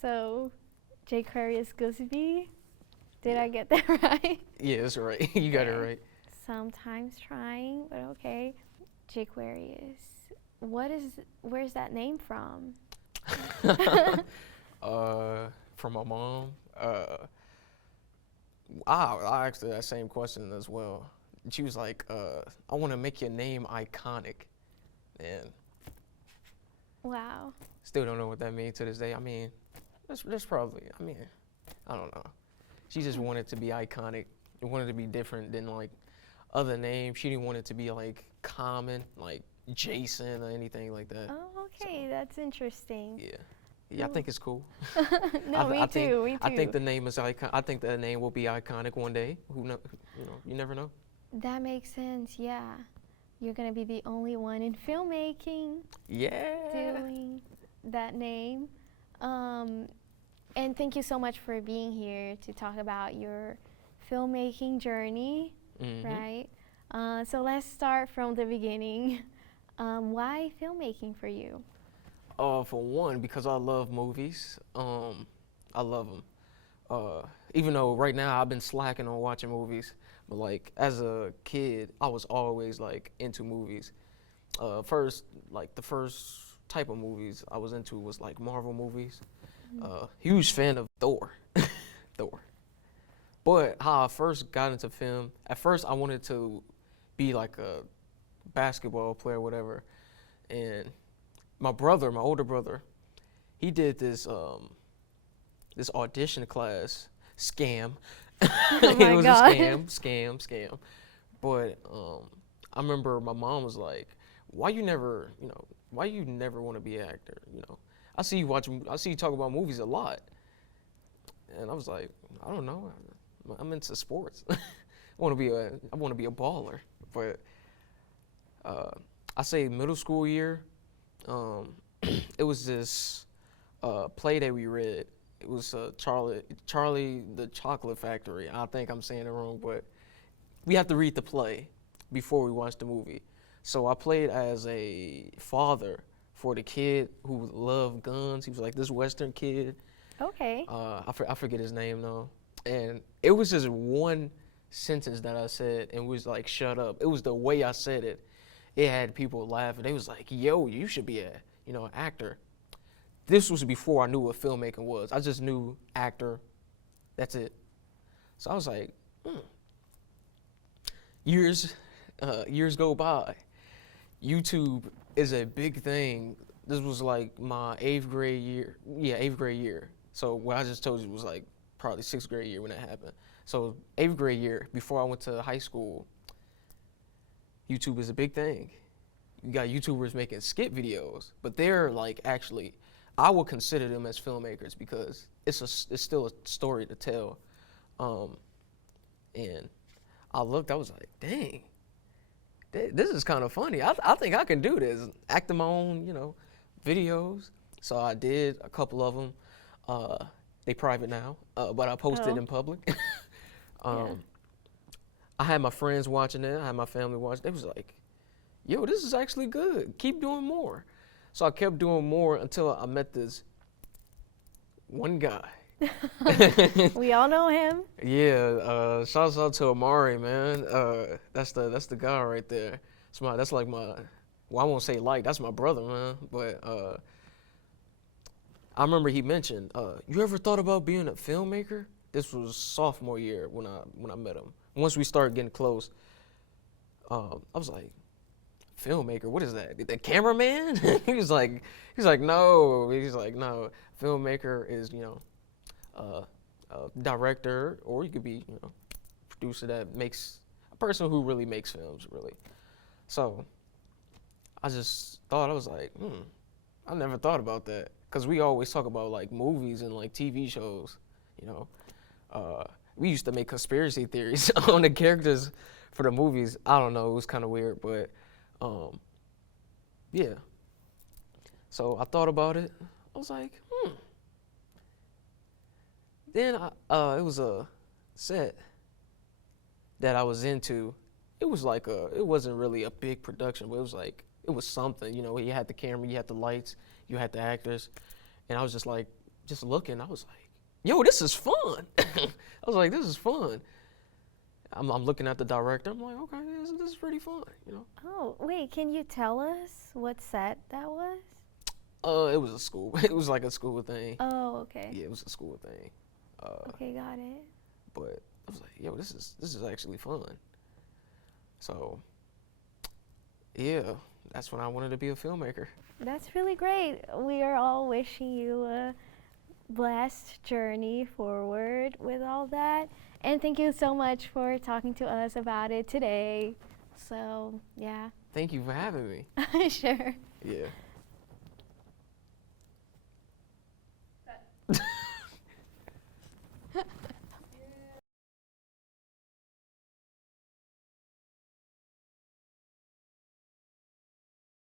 So, Jaquarius Gooseby. Did I get that right? Yeah, that's right. You got it Okay. right. Sometimes trying, but okay. Jaquarius. Where's that name from? From my mom. I asked her that same question as well. She was like, I want to make your name iconic. And Wow. still don't know what that means to this day. I mean, that's probably, I mean, I don't know. She just wanted to be iconic. It wanted to be different than like other names. She didn't want it to be like common, like Jason or anything like that. Oh, okay. That's interesting. Yeah. Yeah, I Cool. think it's cool. No, me too. Me too. I think the name is icon. I think the name will be iconic one day. Who know? You know, you never know. That makes sense. Yeah. You're gonna be the only one in filmmaking Yeah. doing that name. And thank you so much for being here to talk about your filmmaking journey, Mhm. right? So let's start from the beginning. Why filmmaking for you? For one, because I love movies. I love them. Even though right now I've been slacking on watching movies, but like as a kid, I was always like into movies. The first type of movies I was into was like Marvel movies. Huge fan of Thor. Thor. But how I first got into film, at first I wanted to be like a basketball player, or whatever. And my brother, my older brother, he did this audition class scam. Oh It my was God. a scam. But I remember my mom was like, why you never want to be an actor? You know, I see you talk about movies a lot. And I was like, I don't know. I'm into sports. I want to be a baller. But I say middle school year, it was this play that we read. It was Charlie the Chocolate Factory. I think I'm saying it wrong, but we have to read the play before we watch the movie. So I played as a father for the kid who loved guns. He was like this Western kid. Okay. I forget his name though. And it was just one sentence that I said and was like, shut up. It was the way I said it. It had people laughing. They was like, yo, you should be an actor. This was before I knew what filmmaking was. I just knew actor. That's it. So I was like, years go by. YouTube is a big thing. This was like my 8th grade year. Yeah, 8th grade year. So what I just told you was like probably 6th grade year when that happened. So 8th grade year, before I went to high school, YouTube is a big thing. You got YouTubers making skit videos, but they're like actually, I would consider them as filmmakers because it's still a story to tell. And I looked, I was like, dang, this is kind of funny. I think I can do this. Acting my own, videos. So I did a couple of them. They private now, but I posted Oh. in public. Yeah. I had my friends watching it. I had my family watching. They was like, yo, this is actually good. Keep doing more. So I kept doing more until I met this one guy. We all know him. Yeah, shouts out to Amari, man. That's the guy right there. That's like my, well, I won't say like, that's my brother, man. But I remember he mentioned, you ever thought about being a filmmaker? This was sophomore year when I met him. Once we started getting close, I was like, filmmaker, what is that? The cameraman? he was like, no. He's like, no. Filmmaker is, a director, or you could be, producer that makes a person who really makes films, really. So I just thought, I was like, I never thought about that, because we always talk about like movies and like TV shows, we used to make conspiracy theories on the characters for the movies. I don't know, it was kind of weird, but yeah. So I thought about it. I was like, Then it was a set that I was into. It was like it wasn't really a big production, but it was something. You had the camera, you had the lights, you had the actors, and I was just like just looking, I was like, yo, this is fun. I was like, this is fun. I'm looking at the director. I'm like, okay, this is pretty fun, you know. Oh, wait, can you tell us what set that was? It was a school. It was like a school thing. Oh, okay. Yeah, it was a school thing. Okay, got it. But I was like, yo, this is actually fun. So, yeah, that's when I wanted to be a filmmaker. That's really great. We are all wishing you a blessed journey forward with all that. And thank you so much for talking to us about it today. So, yeah. Thank you for having me. Sure. Yeah.